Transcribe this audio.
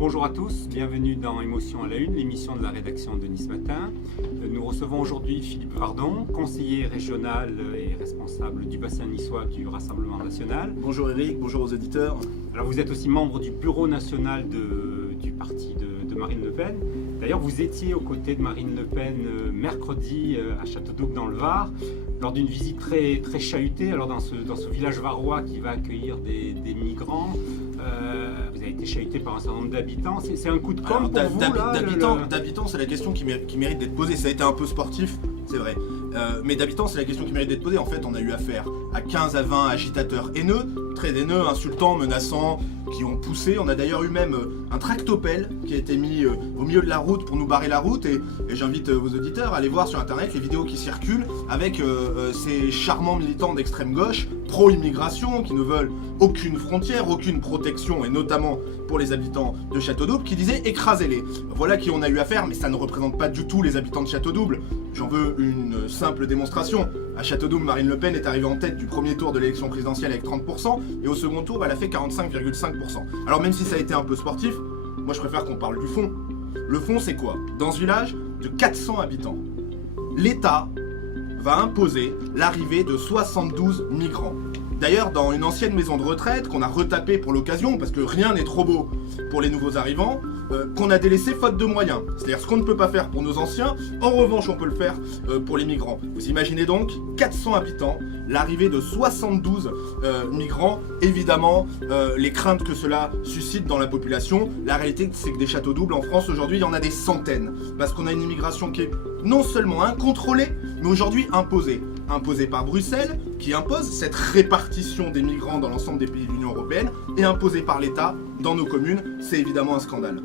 Bonjour à tous, bienvenue dans Émotion à la Une, l'émission de la rédaction de Nice Matin. Nous recevons aujourd'hui Philippe Vardon, conseiller régional et responsable du bassin niçois du Rassemblement national. Bonjour Eric, bonjour aux éditeurs. Alors vous êtes aussi membre du bureau national du parti de Marine Le Pen. D'ailleurs, vous étiez aux côtés de Marine Le Pen mercredi à Châteaudoux dans le Var, lors d'une visite très chahutée. Alors dans ce village varois qui va accueillir des migrants, vous avez été chahuté par un certain nombre d'habitants. C'est un coup de com' pour vous là D'habitants, c'est la question qui mérite d'être posée. Ça a été un peu sportif, c'est vrai. Mais d'habitants, c'est la question qui mérite d'être posée. En fait, on a eu affaire à 15 à 20 agitateurs haineux, très haineux, insultants, menaçants, qui ont poussé. On a d'ailleurs eu même un tractopelle qui a été mis au milieu de la route pour nous barrer la route. Et j'invite vos auditeurs à aller voir sur internet les vidéos qui circulent avec ces charmants militants d'extrême gauche, pro-immigration, qui ne veulent aucune frontière, aucune protection, et notamment pour les habitants de Châteaudouble, qui disaient écrasez-les. Voilà qui on a eu affaire, mais ça ne représente pas du tout les habitants de Châteaudouble. J'en veux une simple démonstration. À Châteaudouble, Marine Le Pen est arrivée en tête du premier tour de l'élection présidentielle avec 30%, et au second tour, elle a fait 45,5%. Alors même si ça a été un peu sportif, moi je préfère qu'on parle du fond. Le fond, c'est quoi? Dans ce village de 400 habitants, l'État va imposer l'arrivée de 72 migrants. D'ailleurs, dans une ancienne maison de retraite qu'on a retapée pour l'occasion, parce que rien n'est trop beau pour les nouveaux arrivants, qu'on a délaissé faute de moyens. C'est-à-dire ce qu'on ne peut pas faire pour nos anciens, en revanche on peut le faire pour les migrants. Vous imaginez donc 400 habitants, l'arrivée de 72 migrants, évidemment les craintes que cela suscite dans la population. La réalité c'est que des Châteaudouble en France aujourd'hui il y en a des centaines, parce qu'on a une immigration qui est non seulement incontrôlée, mais aujourd'hui imposée. Imposée par Bruxelles, qui impose cette répartition des migrants dans l'ensemble des pays de l'Union européenne, et imposée par l'État dans nos communes. C'est évidemment un scandale.